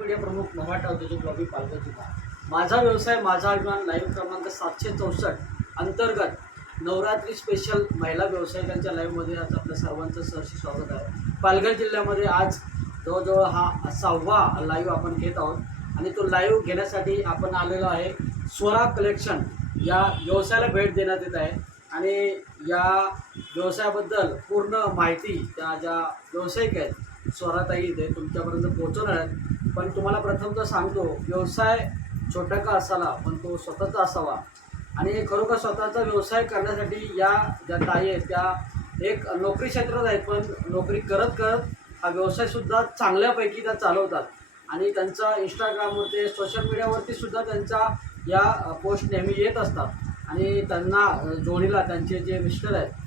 Media प्रमुख मराठा औद्योगिक lobby Palghar जिल्हा. माझा व्यवसाय माझा अभिमान लाईव्ह क्रमांक 764 अंतर्गत नवरात्री स्पेशल महिला व्यावसायिकांच्या लाईव्हमध्ये आज आपल्या सर्वांचं सहर्ष स्वागत आहे. पालघर जिल्ह्यामध्ये आज जवळजवळ हा 6वा लाईव्ह आपण घेत आहोत आणि तो लाईव्ह घेण्यासाठी आपण आलेलो आहे. स्वरा कलेक्शन या व्यवसायाला भेट देण्यात येत आहे आणि या व्यवसायाबद्दल पूर्ण माहिती त्या ज्या व्यावसायिक आहेत स्वराताई इथे तुमच्यापर्यंत पोहोचवणार आहेत. पण तुम्हाला प्रथमतः सांगतो, व्यवसाय छोटा का असावा पण तो स्वतःचा असावा आणि खरोखर स्वतःचा व्यवसाय करण्यासाठी या ज्या ताई आहेत त्या एक नोकरी क्षेत्रात आहेत, पण नोकरी करत करत हा व्यवसायसुद्धा चांगल्यापैकी त्या चालवतात आणि त्यांचा इंस्टाग्रामवरती सोशल मीडियावरती सुद्धा त्यांच्या या पोस्ट नेहमी येत असतात आणि त्यांना जोडीला त्यांचे जे मिस्टर आहेत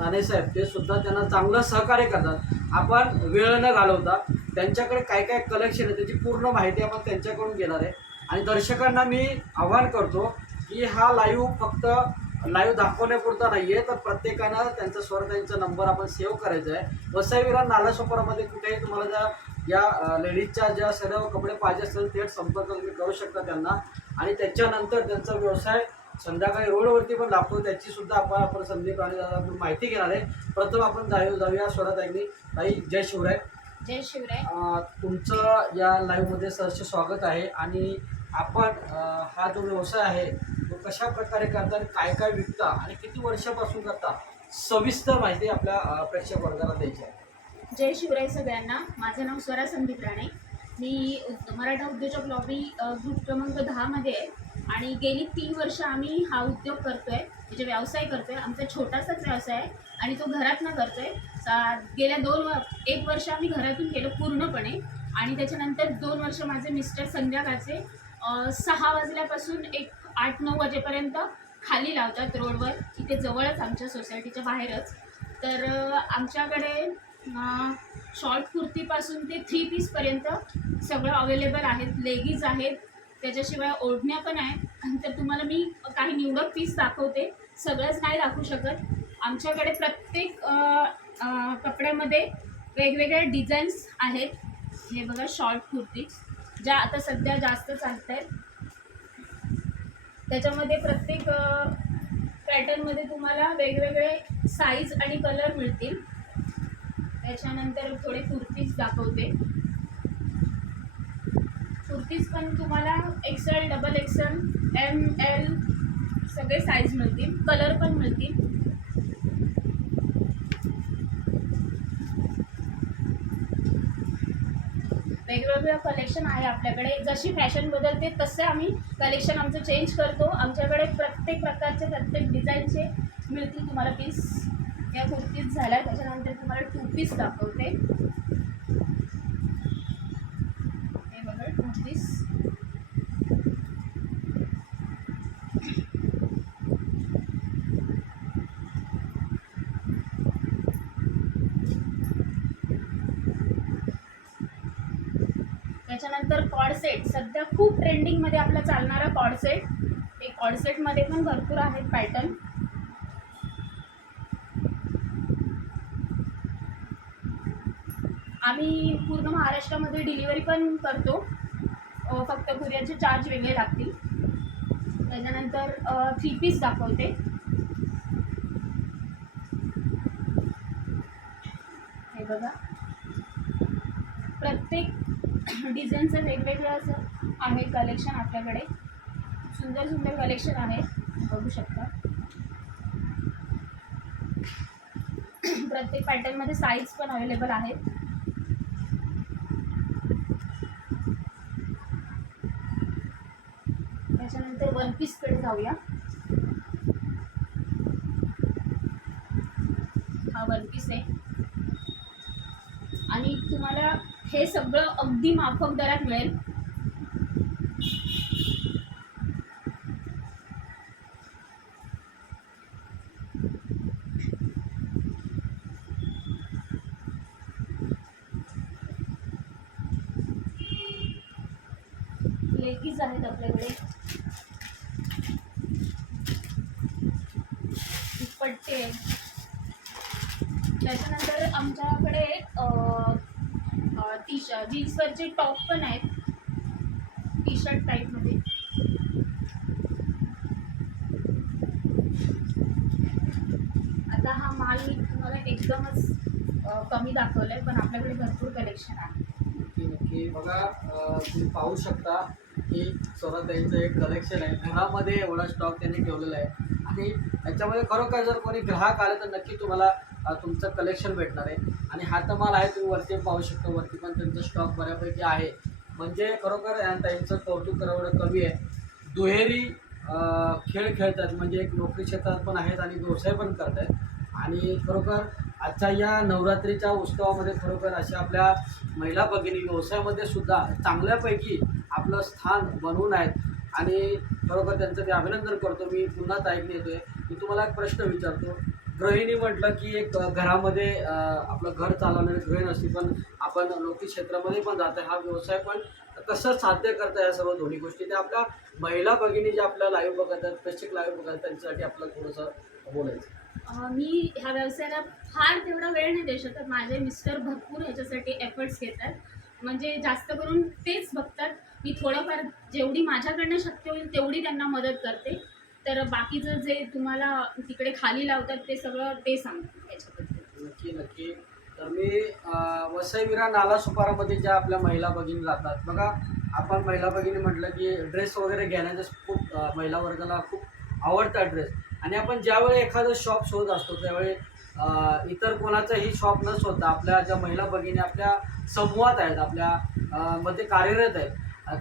राणेसाहेब ते सुद्धा त्यांना चांगलं सहकार्य करतात. आपण वेळ न घालवता त्यांच्याकडे काय काय कलेक्शन आहे त्याची पूर्ण माहिती आपण त्यांच्याकडून घेणार आहे आणि दर्शकांना मी आवाहन करतो की हा लाईव्ह फक्त लाईव्ह दाखवण्यापुरता नाही आहे, तर प्रत्येकानं त्यांचा स्वराताईंचा नंबर आपण सेव्ह करायचा आहे. वसई विरार नालासोपारामध्ये कुठेही तुम्हाला ज्या या लेडीजच्या ज्या सर्व कपडे पाहिजे असतील थेट संपर्क तुम्ही करू शकता त्यांना आणि त्याच्यानंतर त्यांचा व्यवसाय संध्याकाळी रोडवरती पण लागतो त्याची सुद्धा आपण संदीप आणि दादाकडून माहिती घेणार आहे. प्रथम आपण जाऊया स्वराताईंनी. ताई जय शिवराय. जय शिवराय. तुमचं या लाईव्हमध्ये सहर्ष स्वागत आहे आणि आपण हा जो व्यवसाय आहे तो कशा प्रकारे करता आणि काय काय विकता आणि किती वर्षापासून करता, सविस्तर माहिती आपल्या प्रेक्षक वर्गाला द्यायची आहे. जय शिवराय सगळ्यांना. माझं नाव स्वरा संदीप राणे. मी मराठा उद्योजक लॉबी ग्रुप क्रमांक 10 मध्ये आहे आणि गेली 3 वर्ष आम्ही हा उद्योग करतोय, म्हणजे व्यवसाय करतोय. आमचा छोटासाच व्यवसाय आहे आणि तो घरातनं करतोय. गेल्या 1 वर्ष आम्ही घरातून केलं पूर्णपणे आणि त्याच्यानंतर 2 वर्ष माझे मिस्टर संध्याकाळचे 6 वाजल्यापासून 8-9 वाजेपर्यंत खाली लावतात रोडवर, इथे जवळच आमच्या सोसायटीच्या बाहेरच. तर आमच्याकडे शॉर्ट कुर्तीपासून ते 3 पीसपर्यंत सगळं अवेलेबल आहेत. लेगीज आहेत, त्याच्याशिवाय ओढण्या पण आहेत. तर तुम्हाला मी काही निवडक पीस दाखवते, सगळंच नाही दाखवू शकत. आमच्याकडे प्रत्येक कपड्यामध्ये वेगवेगळ्या डिझाईन्स आहेत. हे बघा शॉर्ट कुर्ती ज्या आता सध्या जास्त चालत आहेत. त्याच्यामध्ये प्रत्येक पॅटर्नमध्ये तुम्हाला वेगवेगळे साईज आणि कलर मिळतील. त्याच्यानंतर थोडे कुर्तीज दाखवते. कुर्तीज पण तुम्हाला XL, XXL, ML सगळे साईज मिळतील, कलर पण मिळतील. वेगवेगळं कलेक्शन आहे आपल्याकडे. जशी फॅशन बदलते तसे आम्ही कलेक्शन आमचं चेंज करतो. आमच्याकडे प्रत्येक प्रकारचे प्रत्येक डिझाईनचे मिळतील तुम्हाला पीस. या कुर्तीज झाल्या, त्याच्यानंतर तुम्हाला 2 पीस दाखवते. हे बघा 2 पीस. त्याच्यानंतर कॉर्डसेट, सध्या खूप ट्रेंडिंगमध्ये आपला चालणारा कॉर्डसेट. हे कॉर्डसेटमध्ये पण भरपूर आहेत पॅटर्न. आम्ही पूर्ण महाराष्ट्रामध्ये डिलिव्हरी पण करतो, फक्त कुरिअरचे चार्ज वेगळे लागतील. त्याच्यानंतर 3 पीस दाखवते. हे बघा प्रत्येक डिझाईनचं वेगवेगळं असं आहे कलेक्शन आपल्याकडे. सुंदर सुंदर कलेक्शन आहे, बघू शकता. प्रत्येक पॅटर्नमध्ये साईज पण अवेलेबल आहेत. त्याच्यानंतर 1 पीसकडे जाऊया. हा 1 पीस आहे आणि तुम्हाला हे सगळं अगदी माफक दरात मिळेल. लेगीज आहेत आपल्याकडे, दुपट्टे. त्याच्यानंतर आमच्याकडे जीन्सवरचे टॉप पण आहेत, टी शर्ट टाईपमध्ये. आता हा माल मी तुम्हाला एकदमच कमी दाखवलाय, पण आपल्याकडे भरपूर कलेक्शन आहे. नक्की नक्की बघा, तुम्ही पाहू शकता की स्वराताईंचं एक कलेक्शन आहे. घरामध्ये एवढा स्टॉक त्यांनी ठेवलेला आहे आणि याच्यामध्ये खरोखर जर कोणी ग्राहक आले तर नक्की तुम्हाला तुमचं कलेक्शन भेटणार आहे. आणि हा तर माल आहे, तुम्ही वरती पाहू शकता, वरती पण त्यांचं स्टॉक बऱ्यापैकी आहे. म्हणजे खरोखर या ताईंचं कौतुक करावं एवढं कमी आहे. दुहेरी खेळ खेळतात, म्हणजे एक नोकरी क्षेत्रात पण आहेत आणि व्यवसाय पण करत आहेत. आणि खरोखर आजच्या या नवरात्रीच्या उत्सवामध्ये खरोखर अशा आपल्या महिला भगिनी व्यवसायामध्ये सुद्धा चांगल्यापैकी आपलं स्थान बनवून आहेत. आणि खरोखर त्यांचं मी अभिनंदन करतो. मी पुन्हा ताईकडे येतोय. मी तुम्हाला एक प्रश्न विचारतो. गृहिणी म्हटलं की एक घरामध्ये आपलं घर चालवणारी गृहिणी असते, पण आपण नोकरी क्षेत्रामध्ये पण जातो. हा व्यवसाय पण कसं साध्य करता या सर्व दोन्ही गोष्टी, त्या आपल्या महिला भगिनी ज्या आपल्या लाईव्ह बघत आहेत, प्रेक्षक लाईव्ह बघत आहेत, त्यांच्यासाठी आपलं थोडंसं बोलायचं. मी ह्या व्यवसायाला फार तेवढा वेळ नाही देऊ शकत. माझे मिस्टर भरपूर ह्याच्यासाठी एफर्ट्स घेतात, म्हणजे जास्त करून तेच बघतात. मी थोडंफार जेवढी माझ्याकडनं शक्य होईल तेवढी त्यांना मदत करते. तर बाकीचं जे तुम्हाला तिकडे खाली लावतात ते सगळं ते सांगतात त्याच्याबद्दल. नक्की नक्की. तर मी वसई विरा नाला सुपारामध्ये ज्या आपल्या महिला भगिनी राहतात बघा, आपण महिला भगिनी म्हटलं की ड्रेस वगैरे घेण्याचं खूप महिला वर्गाला खूप आवडता ड्रेस. आणि आपण ज्यावेळी एखादं शॉप शोधत असतो त्यावेळी इतर कोणाचंही शॉप न शोधता आपल्या ज्या महिला भगिनी आपल्या समूहात आहेत, आपल्या मध्ये कार्यरत आहेत,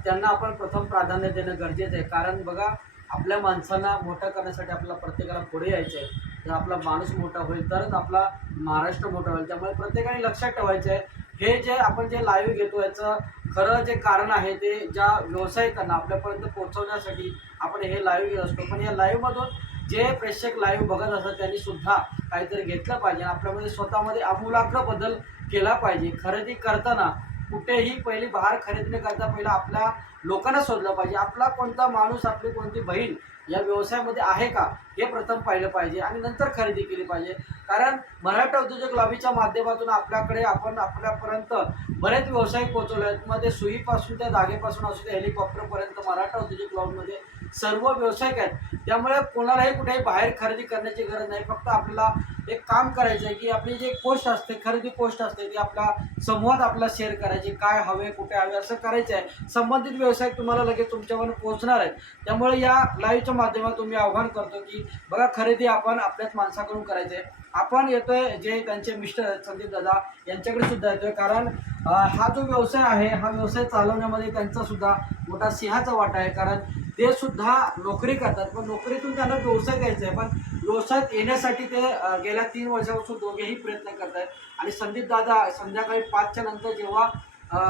त्यांना आपण प्रथम प्राधान्य देणं गरजेचं आहे. कारण बघा, आपल्या माणसांना मोठं करण्यासाठी आपल्याला प्रत्येकाला पुढे यायचं आहे. जर आपला माणूस मोठा होईल तरच आपला महाराष्ट्र मोठा होईल. त्यामुळे प्रत्येकाने लक्षात ठेवायचं आहे, हे जे आपण जे लाईव्ह घेतो याचं खरं जे कारण आहे ते ज्या व्यावसायिकांना आपल्यापर्यंत पोहोचवण्यासाठी आपण हे लाईव्ह घेत असतो. पण या लाईव्हमधून जे प्रेक्षक लाईव्ह बघत असतात त्यांनी सुद्धा काहीतरी घेतलं पाहिजे. आपल्यामध्ये स्वतःमध्ये आमूलाग्र बदल केला पाहिजे. खरेदी करताना कुठेही पहिली बाहेर खरेदी न करता पहिला आपल्या लोकांना शोधलं पाहिजे. आपला कोणता माणूस, आपली कोणती बहीण या व्यवसायामध्ये आहे का हे प्रथम पाहिलं पाहिजे आणि नंतर खरेदी केली पाहिजे. कारण मराठा उद्योजक लॉबीच्या माध्यमातून आपल्याकडे आपण आपल्यापर्यंत बरेच व्यवसाय पोहोचवले आहेत. मध्ये सुईपासून त्या धागेपासून असू त्या हेलिकॉप्टरपर्यंत मराठा उद्योजक लॉबीमध्ये सर्व व्यावसायिक आहेत. त्यामुळे कोणालाही कुठेही बाहेर खरेदी करण्याची गरज नाही. फक्त आपल्याला एक काम करायचं आहे की आपली जी पोस्ट असते, खरेदी पोस्ट असते, ती आपल्या समूहात आपल्याला शेअर करायची. काय हवे, कुठे हवे असं करायचं आहे. संबंधित व्यावसायिक तुम्हाला लगेच तुमच्यापर्यंत पोहोचणार आहेत. त्यामुळे या लाईव्हच्या माध्यमातून मी आव्हान करतो की बघा, खरेदी आपण आपल्याच माणसाकडून करायचं आहे. आपण येतोय जे त्यांचे मिस्टर संदीप दादा यांच्याकडे सुद्धा येतोय. कारण हा जो व्यवसाय आहे, हा व्यवसाय चालवण्यामध्ये त्यांचा सुद्धा मोठा सिंहाचा वाटा आहे. कारण ते सुद्धा नोकरी करतात, पण नोकरीतून त्यांना व्यवसाय द्यायचा आहे. पण व्यवसायात येण्यासाठी ते गेल्या 3 वर्षापासून दोघेही प्रयत्न करत आहेत. आणि संदीप दादा संध्याकाळी 5च्या नंतर जेव्हा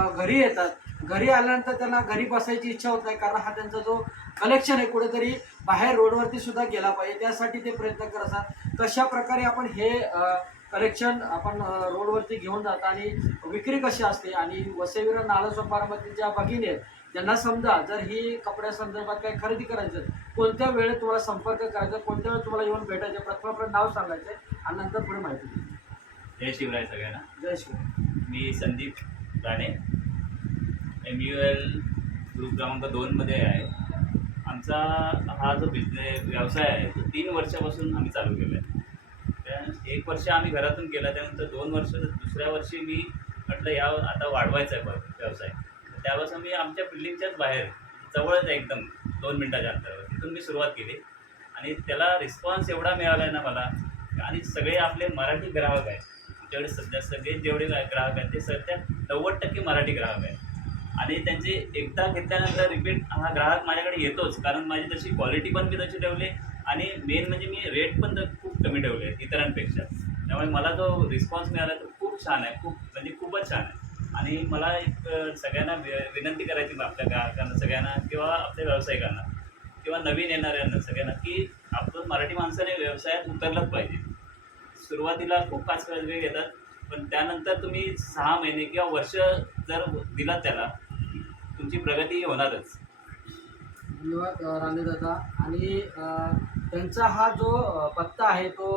घरी येतात, घरी आल्यानंतर त्यांना घरी बसायची इच्छा होत नाही. कारण हा त्यांचा जो कलेक्शन आहे कुठेतरी बाहेर रोडवरती सुद्धा गेला पाहिजे, त्यासाठी ते प्रयत्न करत असतात. कशा प्रकारे आपण हे कलेक्शन आपण रोडवरती घेऊन जातो आणि विक्री कशी असते. आणि वसईविरा नाला सोपारामध्ये ज्या भगिनी आहेत त्यांना समजा जर ही कपड्यासंदर्भात काही खरेदी करायचं, कोणत्या वेळेत तुम्हाला संपर्क करायचा, कोणत्या वेळेत तुम्हाला येऊन भेटायचं, प्रथम आपलं नाव सांगायचं आहे आणि नंतर पुढे माहिती द्यायची. जय शिवराय सगळ्यांना. जय शिवराय. मी संदीप राणे, MUL ग्रुप क्रमांक 2मध्ये आहे. आमचा हा जो व्यवसाय आहे तो 3 वर्षापासून आम्ही चालू केला आहे. त्या 1 वर्ष आम्ही घरातून केला, त्यानंतर 2 वर्ष, दुसऱ्या वर्षी मी म्हटलं आता वाढवायचा आहे व्यवसाय. त्यापासून मी आमच्या बिल्डिंगच्याच बाहेर जवळच आहे, एकदम 2 मिनिटाच्या अंतरावर, तिथून मी सुरुवात केली. आणि त्याला रिस्पॉन्स एवढा मिळाला आहे ना मला. आणि सगळे आपले मराठी ग्राहक आहेत आमच्याकडे सध्या. सगळे जेवढे ग्राहक आहेत ते सध्या 90% मराठी ग्राहक आहेत. आणि त्यांचे एकदा घेतल्यानंतर रिपीट हा ग्राहक माझ्याकडे येतोच. कारण माझी तशी क्वालिटी पण मी तशी ठेवली आणि मेन म्हणजे मी रेट पण खूप कमी ठेवले इतरांपेक्षा. त्यामुळे मला जो रिस्पॉन्स मिळाला तो खूप छान आहे, खूप म्हणजे खूपच छान आहे. आणि मला एक सगळ्यांना विनंती करायची आपल्या ग्राहकांना सगळ्यांना किंवा आपल्या व्यावसायिकांना किंवा नवीन येणाऱ्यांना सगळ्यांना की आपण मराठी माणसाने व्यवसायात उतरलंच पाहिजे. सुरुवातीला खूप वेळ घेतात, पण त्यानंतर तुम्ही 6 महिने किंवा वर्ष जर दिलात त्याला, तुमची प्रगती होणारच. धन्यवाद राणे दादा. आणि त्यांचा हा जो पत्ता आहे तो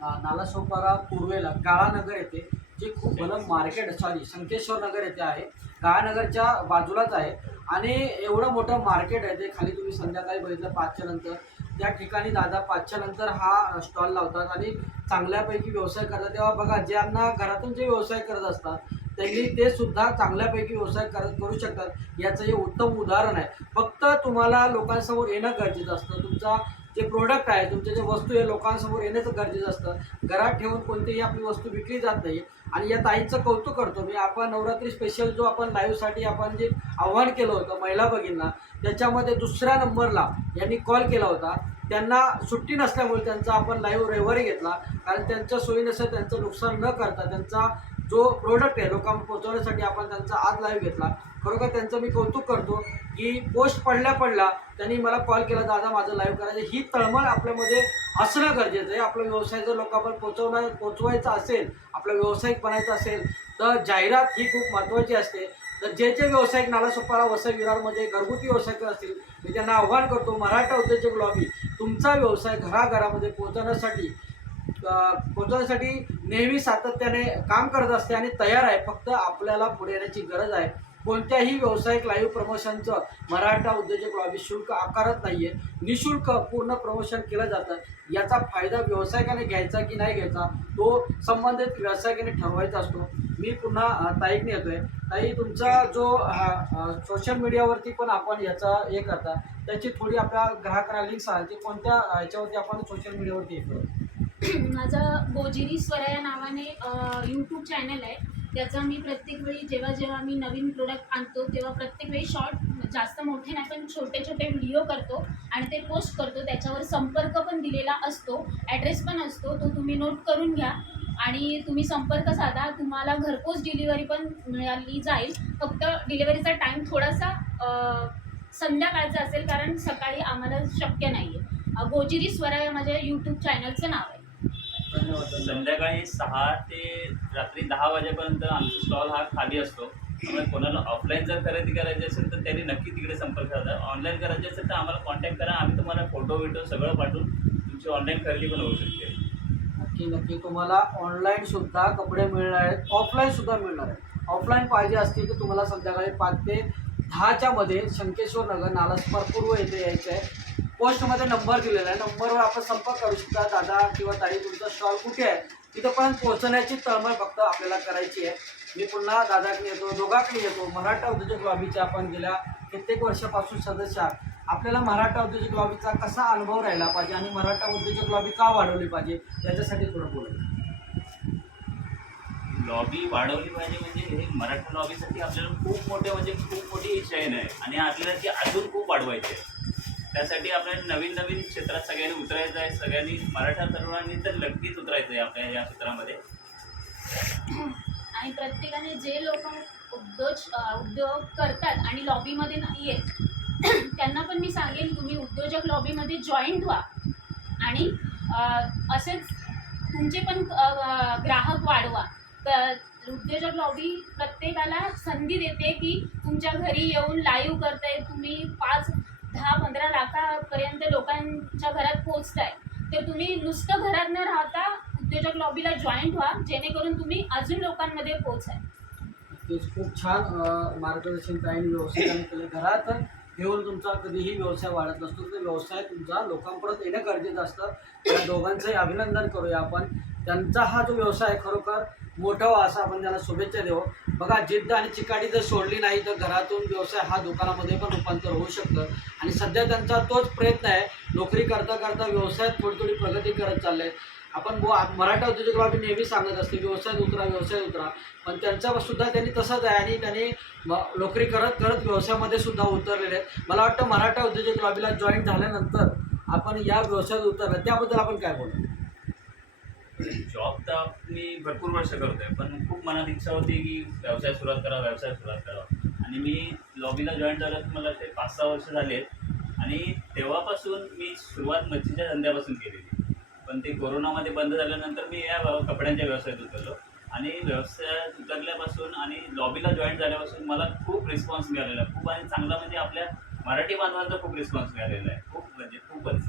नालासोपारा पूर्वेला काळानगर येथे जे खूप भलं मार्केट शंकेश्वर नगर येथे आहे, गाळनगरच्या बाजूलाच आहे. आणि एवढं मोठं मार्केट आहे ते. खाली तुम्ही संध्याकाळी बघितलं 5च्या नंतर त्या ठिकाणी दादा 5च्या नंतर हा स्टॉल लावतात आणि चांगल्यापैकी व्यवसाय करतात. तेव्हा बघा, ज्यांना घरातून जे व्यवसाय करत असतात त्यांनी ते सुद्धा चांगल्यापैकी व्यवसाय करू शकतात. याचं हे उत्तम उदाहरण आहे. फक्त तुम्हाला लोकांसमोर येणं गरजेचं असतं. तुमचा जे प्रोडक्ट आहे, तुमचे जे वस्तू आहे लोकांसमोर येण्याचं गरजेचं असतं. घरात ठेवून कोणतीही आपली वस्तू विकली जात नाही. आणि या ताईंचं कौतुक करतो मी. आपण नवरात्री स्पेशल जो आपण लाईव्हसाठी आपण जे आव्हान केलं होतं महिला भगिनींना, त्याच्यामध्ये दुसऱ्या नंबरला यांनी कॉल केला होता. त्यांना सुट्टी नसल्यामुळे त्यांचा आपण लाईव्ह रविवारी घेतला, कारण त्यांच्या सोयीनुसार त्यांचं नुकसान न करता त्यांचा जो प्रोडक्ट आहे लोकांना पोहोचवण्यासाठी आपण त्यांचा आज लाईव्ह घेतला. खरोखर त्यांचं मी कौतुक करतो की पोस्ट पडल्या त्यांनी मला कॉल केला, दादा माझं लाईव्ह करायचं. ही तळमळ आपल्यामध्ये असणं गरजेचं आहे. आपला व्यवसाय जर लोकांपर्यंत पोचवायचा असेल, आपला व्यावसायिक बनायचा असेल, तर जाहिरात ही खूप महत्त्वाची असते. तर जे व्यावसायिक नालासोपारा वसई विरारमध्ये घरगुती व्यवसाय असतील, मी त्यांना आव्हान करतो, मराठा उद्योजक लॉबी तुमचा व्यवसाय घराघरामध्ये पोहोचवण्यासाठी नेहमी सातत्याने काम करत असते आणि तयार आहे. फक्त आपल्याला पुढे येण्याची गरज आहे. कोणत्याही व्यावसायिक लाईव्ह प्रमोशनचं मराठा उद्योजक लॉबी शुल्क आकारत नाहीये. निशुल्क पूर्ण प्रमोशन केलं जातं. याचा फायदा व्यावसायिकाने घ्यायचा की नाही घ्यायचा तो संबंधित व्यावसायिकाने ठरवायचा असतो. मी पुन्हा ताईकने येतोय. ताई, तुमचा जो सोशल मीडियावरती पण आपण याचा हे करता, त्याची थोडी आपल्या ग्राहकांना लिंक सांगायची, कोणत्या ह्याच्यावरती आपण सोशल मीडियावरती येतो? माझं गोजिरी स्वरा या नावाने यूट्यूब चॅनल आहे. त्याचा मी प्रत्येक वेळी जेव्हा मी नवीन प्रोडक्ट आणतो तेव्हा प्रत्येक वेळी शॉर्ट, जास्त मोठे नाही पण छोटे व्हिडिओ करतो आणि ते पोस्ट करतो. त्याच्यावर संपर्क पण दिलेला असतो, ॲड्रेस पण असतो, तो तुम्ही नोट करून घ्या आणि तुम्ही संपर्क साधा. तुम्हाला घरपोच डिलिव्हरी पण मिळाली जाईल. फक्त डिलिव्हरीचा टाईम थोडासा संध्याकाळचा असेल, कारण सकाळी आम्हाला शक्य नाही आहे. गोजिरी स्वरा या माझ्या यूट्यूब चॅनलचं नाव आहे. संध्याकाळी 6 ते रात्री 10 वाजेपर्यंत आमचा स्टॉल हा खाली असतो. त्यामुळे कोणाला ऑफलाईन जर खरेदी करायची असेल तर त्यांनी नक्की तिकडे संपर्क साधा. ऑनलाईन करायचे असेल तर आम्हाला कॉन्टॅक्ट करा. आम्ही तुम्हाला फोटो सगळं पाठवून तुमची ऑनलाईन खरेदी पण होऊ शकते. नक्की तुम्हाला ऑनलाईन सुद्धा कपडे मिळणार आहेत, ऑफलाईन सुद्धा मिळणार आहेत. ऑफलाईन पाहिजे असतील तर तुम्हाला संध्याकाळी 5 ते 10च्या मध्ये शंकेश्वर नगर नालासोपारा पूर्व येथे यायचं आहे. पोस्टमध्ये नंबर दिलेला आहे, नंबरवर आपण संपर्क करू शकता. दादा किंवा ताई, तुमचा स्टॉल कुठे आहे तिथं पण पोहोचण्याची तळमळ फक्त आपल्याला करायची आहे. मी पुन्हा दादाकडे येतो, दोघांकडे येतो. मराठा उद्योजक लॉबीचे आपण गेल्या कित्येक वर्षापासून सदस्य आहात. आपल्याला मराठा उद्योजक लॉबीचा कसा अनुभव राहिला पाहिजे आणि मराठा उद्योजक लॉबी का वाढवली पाहिजे याच्यासाठी थोडं बोलू. लॉबी वाढवली पाहिजे म्हणजे हे मराठा लॉबीसाठी आपल्याला खूप मोठी चैन आहे आणि आपल्याला ती अजून खूप वाढवायची आहे. त्यासाठी आपल्याला नवीन क्षेत्रात सगळ्यांनी उतरायचं आहे. सगळ्यांनी मराठा तरुणांनी तर नक्कीच उतरायचं आहे आपल्या या क्षेत्रामध्ये. आणि प्रत्येकाने जे लोक उद्योग करतात आणि लॉबीमध्ये नाही आहेत त्यांना पण मी सांगेन, तुम्ही उद्योजक लॉबीमध्ये जॉईंट व्हा आणि असेच तुमचे पण ग्राहक वाढवा. उद्योजक लॉबी प्रत्येकाला संधी देते की तुमच्या घरी येऊन लाईव्ह करताय, तुम्ही 5, 10, 15 लाखापर्यंत लोकांच्या घरात पोहोचताय. तर तुम्ही नुसतं घरात न राहता उद्योजक लॉबीला जॉईंट व्हा, जेणेकरून तुम्ही अजून लोकांमध्ये पोहोचाल. खूप छान मार्गदर्शन ताईंनी व्यवसायाने केलं. घरात घेऊन तुमचा कधीही व्यवसाय वाढत नसतो, तर व्यवसाय तुमचा लोकांपर्यंत येणं गरजेचं असतं. त्या दोघांचंही अभिनंदन करूया आपण. त्यांचा हा जो व्यवसाय खरोखर मोठा व्हा असं आपण त्याला शुभेच्छा देऊ. बघा, जिद्द आणि चिकाटी जर सोडली नाही तर घरातून व्यवसाय हा दुकानामध्ये पण रूपांतर होऊ शकतं. आणि सध्या त्यांचा तोच प्रयत्न आहे. नोकरी करता करता व्यवसायात थोडी प्रगती करत चालले. आपण मराठा उद्योजक लॉबी नेहमी सांगत असते व्यवसायात उतरा, पण त्यांचा सुद्धा त्यांनी तसंच आहे आणि त्यांनी नोकरी करत व्यवसायामध्ये सुद्धा उतरलेले आहेत. मला वाटतं मराठा उद्योजक लॉबीला जॉईन झाल्यानंतर आपण या व्यवसायात उतरलं, त्याबद्दल आपण काय बोलू? जॉब तर मी भरपूर वर्ष करतोय, पण खूप मनात इच्छा होती की व्यवसाय सुरुवात करावा. आणि मी लॉबीला जॉईन झालं तर मला ते 5-6 वर्ष झाले आणि तेव्हापासून मी सुरुवात मच्छीच्या धंद्यापासून केलेली. पण ते कोरोनामध्ये बंद झाल्यानंतर मी या कपड्यांच्या व्यवसायात उतरलो आणि व्यवसायात उतरल्यापासून आणि लॉबीला जॉईन झाल्यापासून मला खूप रिस्पॉन्स मिळालेला आहे. खूप आणि चांगला म्हणजे आपल्या मराठी बांधवांचा खूप रिस्पॉन्स मिळालेला आहे. खूपच.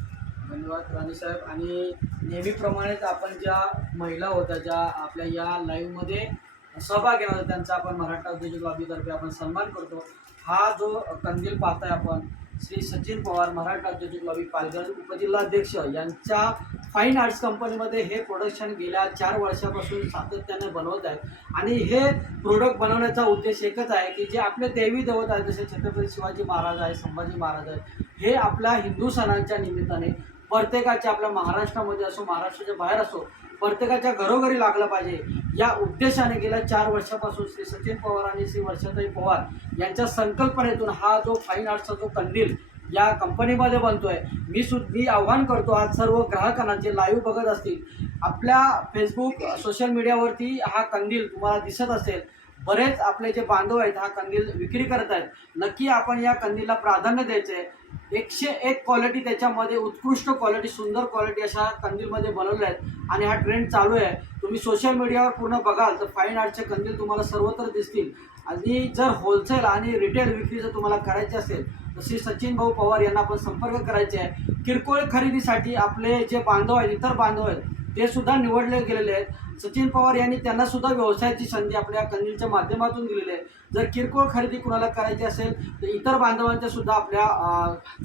धन्यवाद राणीसाहेब. आणि नेहमीप्रमाणेच आपण ज्या महिला होत्या ज्या आपल्या या लाईव्हमध्ये सहभाग घेणार होत्या त्यांचा आपण मराठा उद्योजक लॉबीतर्फे आपण सन्मान करतो. हा जो कंदील पाहताय आपण श्री सचिन पवार मराठा उद्योजक लॉबी पालघर उपजिल्हाध्यक्ष यांच्या फाईन आर्ट्स कंपनीमध्ये हे प्रोडक्शन गेल्या 4 वर्षापासून सातत्याने बनवत आहेत. आणि हे प्रोडक्ट बनवण्याचा उद्देश एकच आहे की जे आपले देवी देवत आहेत जसे छत्रपती शिवाजी महाराज आहे, संभाजी महाराज आहे, हे आपल्या हिंदू सणांच्या निमित्ताने प्रत्येकाच्या आपल्या महाराष्ट्रामध्ये असो महाराष्ट्राच्या बाहेर असो प्रत्येकाच्या घरोघरी लागलं पाहिजे या उद्देशाने गेल्या 4 वर्षापासून श्री सचिन पवार आणि श्री वर्षाताई पवार यांच्या संकल्पनेतून हा जो फाईन आर्टचा जो कंदील या कंपनीमध्ये बनतोय. मी आव्हान करतो आज सर्व ग्राहकांना जे लाईव्ह बघत असतील आपल्या फेसबुक सोशल मीडियावरती हा कंदील तुम्हाला दिसत असेल. बरेच आपले जे बांधव आहेत हा कंदील विक्री करत आहेत. नक्की आपण या कंदीलला प्राधान्य द्यायचं आहे. 101 क्वालिटी त्याच्यामध्ये उत्कृष्ट क्वालिटी सुंदर क्वालिटी अशा कंदीलमध्ये बनवल्या आहेत आणि हा ट्रेंड चालू आहे. तुम्ही सोशल मीडियावर पूर्ण बघाल तर फाईन आर्टचे कंदील तुम्हाला सर्वत्र दिसतील. आणि जर होलसेल आणि रिटेल विक्री जर तुम्हाला करायची असेल तर श्री सचिन भाऊ पवार यांना आपण संपर्क करायचे आहे. किरकोळ खरेदीसाठी आपले जे बांधव आहेत इतर बांधव आहेत ते सुद्धा निवडले गेलेले आहेत. सचिन पवार यांनी त्यांना सुद्धा व्यवसायाची संधी आपल्या कंदीलच्या माध्यमातून दिलेली आहे. जर किरकोळ खरेदी कुणाला करायची असेल तर इतर बांधवांच्या सुद्धा आपल्या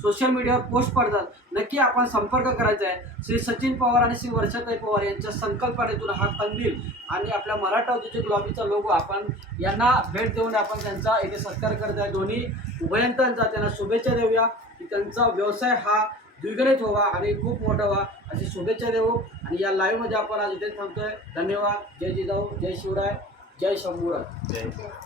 सोशल मीडियावर पोस्ट पडतात. नक्की आपण संपर्क करायचा आहे. श्री सचिन पवार आणि श्री वर्षाताई पवार यांच्या संकल्पनेतून हा कंदील आणि आपल्या मराठा उद्योजक लॉबीचा लोगो आपण यांना भेट देऊन आपण त्यांचा इथे सत्कार करत आहे. दोन्ही उभयंतांचा त्यांना शुभेच्छा देऊया की त्यांचा व्यवसाय हा द्विगुणित व्हावा आणि खूप मोठा व्हावा अशी शुभेच्छा देऊ. आणि या लाईव्हमध्ये आपण आज इथे थांबतोय. धन्यवाद. जय जिजाऊ, जय शिवराय, जय शंभूराज. जय